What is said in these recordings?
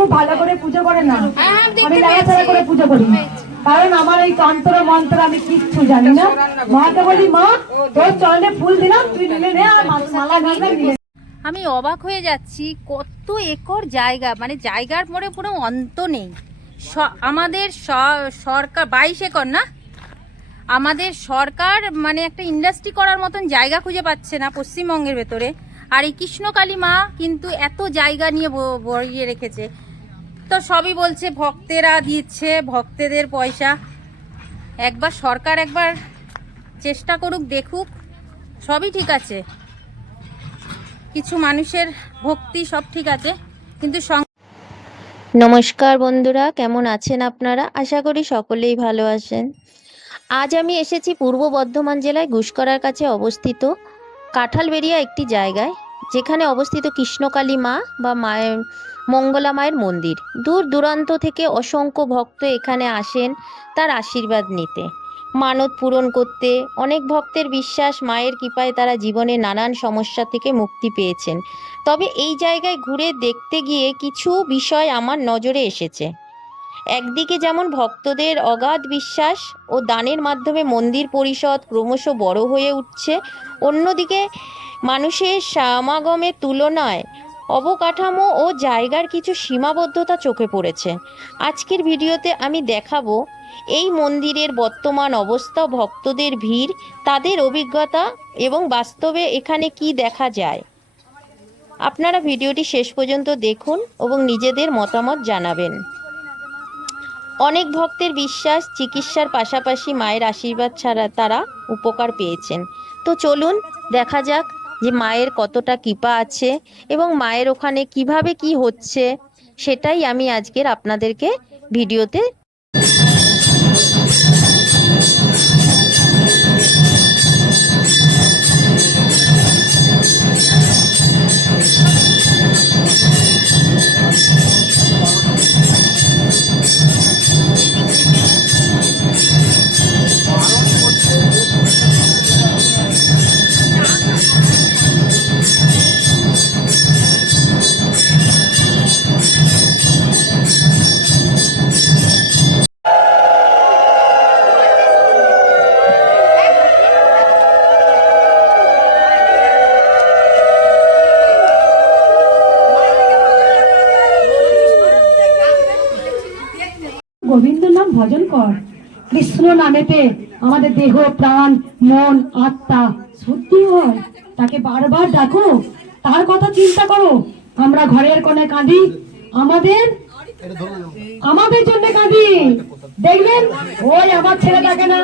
খুব ভালো করে পুজো করে না, আমি নাড়াচাড়া করে পুজো করি, কারণ আমার এই তন্ত্র মন্ত্র আমি কিচ্ছু জানি না। মাকে বলি, মা তোর চরণে ফুল দিলাম, তুই নিলে নে, আর মালা গাঁথা নিলে। আমি অবাক হয়ে যাচ্ছি, কত একর জায়গা, মানে জায়গার পরে পুরো অন্ত নেই। আমাদের সরকার 22 একর না, আমাদের সরকার মানে একটা ইন্ডাস্ট্রি করার মতন জায়গা খুঁজে পাচ্ছে না পশ্চিমবঙ্গের ভেতরে। আর এই কৃষ্ণকালী মা কিন্তু এত জায়গা নিয়ে ভরিয়ে রেখেছে। তো সবই বলছে ভক্তেরা দিচ্ছে, ভক্তদের পয়সা। একবার সরকার একবার চেষ্টা করুক, দেখুক, সবই ঠিক আছে, কিছু মানুষের ভক্তি সব ঠিক আছে, কিন্তু নমস্কার বন্ধুরা, কেমন আছেন আপনারা? আশা করি সকলেই ভালো আছেন। আজ আমি এসেছি পূর্ব বর্ধমান জেলায় ঘুষকরার কাছে অবস্থিত কাঁঠালবেড়িয়া একটি জায়গায়, যেখানে অবস্থিত কৃষ্ণকালী মা বা মায়ের মঙ্গলা মায়ের মন্দির। দূর দূরান্ত থেকে অসংখ্য ভক্ত এখানে আসেন তার আশীর্বাদ নিতে, মানত পূরণ করতে। অনেক ভক্তের বিশ্বাস, মায়ের কৃপায় তারা জীবনে নানান সমস্যা থেকে মুক্তি পেয়েছেন। তবে এই জায়গায় ঘুরে দেখতে গিয়ে কিছু বিষয় আমার নজরে এসেছে। একদিকে যেমন ভক্তদের অগাধ বিশ্বাস ও দানের মাধ্যমে মন্দির পরিষদ ক্রমশ বড় হয়ে উঠছে, অন্যদিকে মানুষের সমাগমের তুলনায় অবকাঠামো ও জায়গার কিছু সীমাবদ্ধতা চোখে পড়েছে। আজকের ভিডিওতে আমি দেখাবো এই মন্দিরের বর্তমান অবস্থা, ভক্তদের ভিড়, তাদের অভিজ্ঞতা এবং বাস্তবে এখানে কি দেখা যায়। আপনারা ভিডিওটি শেষ পর্যন্ত দেখুন এবং নিজেদের মতামত জানাবেন। অনেক ভক্তের বিশ্বাস, চিকিৎসার পাশাপাশি মায়ের আশীর্বাদ ছাড়া তারা উপকার পেয়েছেন। তো চলুন দেখা যাক যে মায়ের কতটা কৃপা আছে এবং মায়ের ওখানে কিভাবে কি হচ্ছে, সেটাই আমি আজকের আপনাদেরকে ভিডিওতে গোবিন্দ নাম ভজন কর, কৃষ্ণ নামেতে আমাদের দেহ প্রাণ মন আত্মা শুদ্ধি হয়। তাকে বারবার ডাকো, তার কথা চিন্তা করো। আমরা ঘরের কোণে কাঁদি, আমাদের জন্য কাঁদি। দেখবেন ওই আমার ছেলে থাকে না,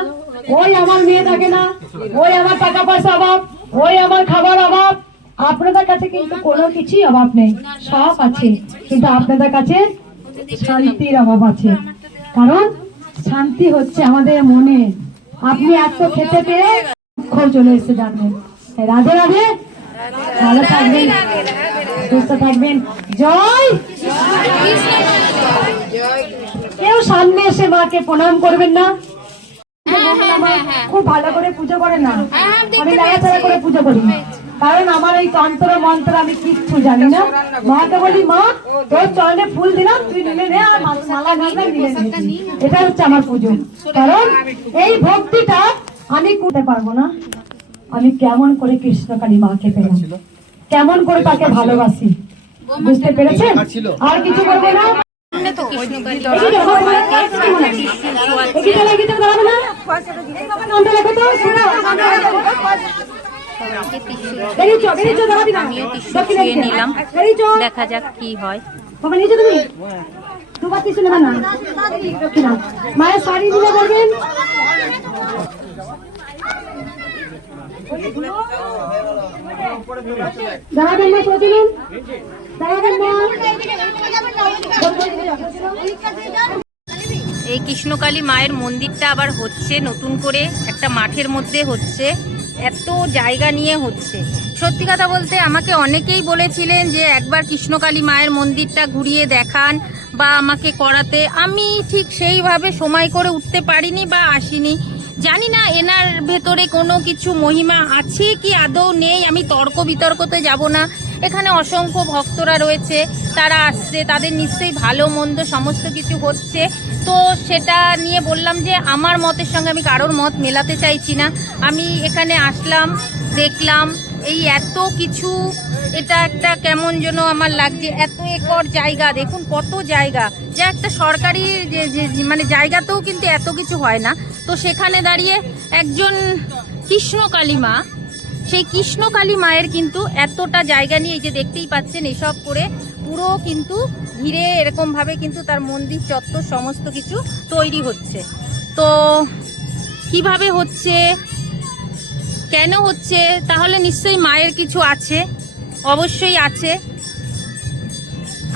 ওই আমার মেয়ে থাকে না, ওই আমার টাকা পয়সা অভাব, ওই আমার খাবার অভাব। আপনাদের কাছে কিন্তু কোনো কিছুই অভাব নেই, সব আছে, কিন্তু আপনাদের কাছে শান্তির অভাব আছে। কারণ শান্তি হচ্ছে আমাদের মনে। আপনি এত খেতে পেয়ে দুঃখ চলে এসে জানবেন। রাধে রাধে, ভালো থাকবেন, সুস্থ থাকবেন। জয়। কেউ সামনে এসে মাকে প্রণাম করবেন না, খুব ভালো করে পুজো করে না, আমি নাড়াচাড়া করে পুজো করি, কারণ আমার এই তন্ত্র মন্ত্র আমি কিচ্ছু জানি না। মাকে বলি, মা তোর চরণে ফুল দিলাম, তুই নিলে নে, আর মালা গাঁথা নিলে নে। এটা হচ্ছে আমার পুজো। কারণ এই ভক্তিটা আমি করতে পারবো না। আমি কেমন করে কৃষ্ণকালী মাকে পেলাম, কেমন করে তাকে ভালোবাসি, বুঝতে পেরেছেন? আর কিছু বলবো না। নিলাম, দেখা যাক কি হয়। মায়ের শাড়ি দিলে বলবেন। দাঁড়াবেন না, প্রতিদিন দাঁড়াবেন না। এই কৃষ্ণকালী মায়ের মন্দিরটা আবার হচ্ছে নতুন করে, একটা মাঠের মধ্যে হচ্ছে, এত জায়গা নিয়ে হচ্ছে। সত্যি কথা বলতে আমাকে অনেকেই বলেছিলেন যে একবার কৃষ্ণকালী মায়ের মন্দিরটা ঘুরিয়ে দেখান বা আমাকে করাতে। আমি ঠিক সেইভাবে সময় করে উঠতে পারিনি বা আসিনি, জানি না এনার ভেতরে কোনো কিছু মহিমা আছে কি আদৌ নেই, আমি তর্ক বিতর্কতে যাব না। এখানে অসংখ্য ভক্তরা রয়েছে, তারা আসছে, তাদের নিশ্চয়ই ভালো মন্দ সমস্ত কিছু হচ্ছে। তো সেটা নিয়ে বললাম যে আমার মতের সঙ্গে আমি কারোর মত মেলাতে চাইছি না। আমি এখানে আসলাম, দেখলাম এই এত কিছু, এটা একটা কেমন যেন আমার লাগছে। এত একর জায়গা, দেখুন কত জায়গা, যা একটা সরকারি মানে জায়গাতেও কিন্তু এত কিছু হয় না। তো সেখানে দাঁড়িয়ে একজন কৃষ্ণকালী মা, সেই কৃষ্ণকালী মায়ের কিন্তু এতটা জায়গা নিয়ে, এই যে দেখতেই পাচ্ছেন এসব করে পুরো কিন্তু ঘিরে এরকমভাবে কিন্তু তার মন্দির চত্বর সমস্ত কিছু তৈরি হচ্ছে। তো কিভাবে হচ্ছে, কেন হচ্ছে, তাহলে নিশ্চয়ই মায়ের কিছু আছে, অবশ্যই আছে।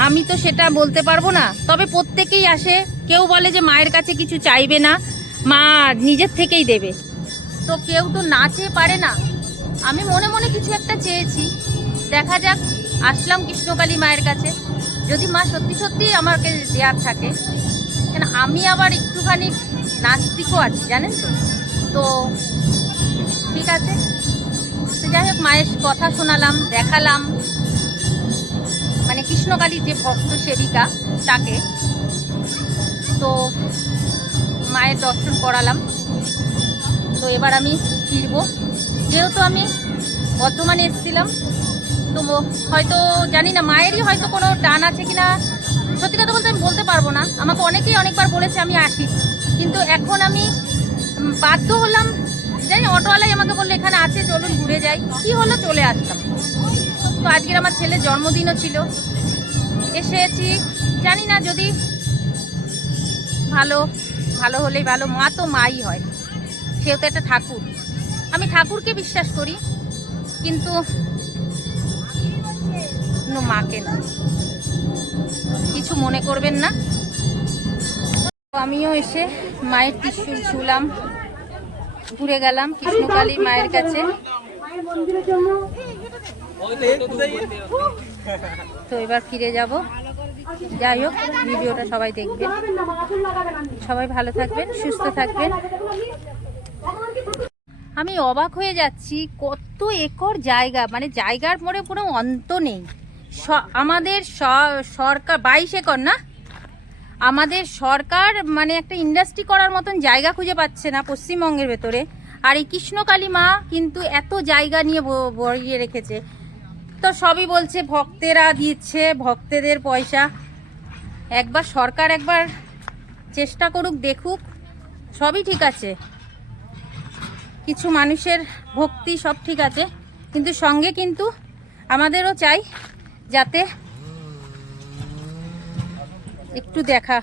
আমি তো সেটা বলতে পারবো না, তবে প্রত্যেকেই আসে। কেউ বলে যে মায়ের কাছে কিছু চাইবে না, মা নিজের থেকেই দেবে। তো কেউ তো না চেয়ে পারে না। আমি মনে মনে কিছু একটা চেয়েছি, দেখা যাক। আসলাম কৃষ্ণকালী মায়ের কাছে, যদি মা সত্যি সত্যি আমাকে দেওয়ার থাকে। কেন আমি আবার একটুখানি নাস্তিকও আছি, জানেন তো। তো ঠিক আছে, তো যাই হোক, মায়ের কথা শোনালাম, দেখালাম, মানে কৃষ্ণকালীর যে ভক্ত সেবিকা তাকে, তো মায়ের দর্শন করালাম। তো এবার আমি ফিরবো, যেহেতু আমি বর্ধমানে এসেছিলাম। তো হয়তো জানি না মায়েরই হয়তো কোনো টান আছে কিনা, সত্যি কথা বলতে আমি বলতে পারবো না। আমাকে অনেকেই অনেকবার বলেছে আমি আসি, কিন্তু এখন আমি বাধ্য হলাম। জানি অটোওয়ালাই আমাকে বললো এখানে আছে, চলুন ঘুরে যাই। কি হলো, চলে আসলাম। তো আজকের আমার ছেলের জন্মদিনও ছিল, এসেছি। জানি না, যদি ভালো ভালো হলেই ভালো। মা তো মাই হয়, সেও তো একটা ঠাকুর। আমি ঠাকুরকে বিশ্বাস করি, কিন্তু মাকে না। কিছু মনে করবেন না। আমিও এসে মায়ের ত্রিশূল ছুলাম, ঘুরে গেলাম কৃষ্ণকালী মায়ের কাছে। তো এবার ফিরে যাব। যাই হোক, ভিডিওটা সবাই দেখবেন, সবাই ভালো থাকবেন, সুস্থ থাকবেন। আমি অবাক হয়ে যাচ্ছি, কত একর জায়গা, মানে জায়গার পরে পুরো অন্ত নেই। আমাদের সরকার 22 একর না, আমাদের সরকার মানে একটা ইন্ডাস্ট্রি করার মতন জায়গা খুঁজে পাচ্ছে না পশ্চিমবঙ্গের ভেতরে। আর এই কৃষ্ণকালী মা কিন্তু এত জায়গা নিয়ে ভরিয়ে রেখেছে। তো সবই বলছে ভক্তেরা দিচ্ছে, ভক্তদের পয়সা। একবার সরকার একবার চেষ্টা করুক, দেখুক, সবই ঠিক আছে। কিছু মানুষের ভক্তি সব ঠিক আছে, কিন্তু সঙ্গে কিন্তু আমাদেরও চাই যাতে একটু দেখা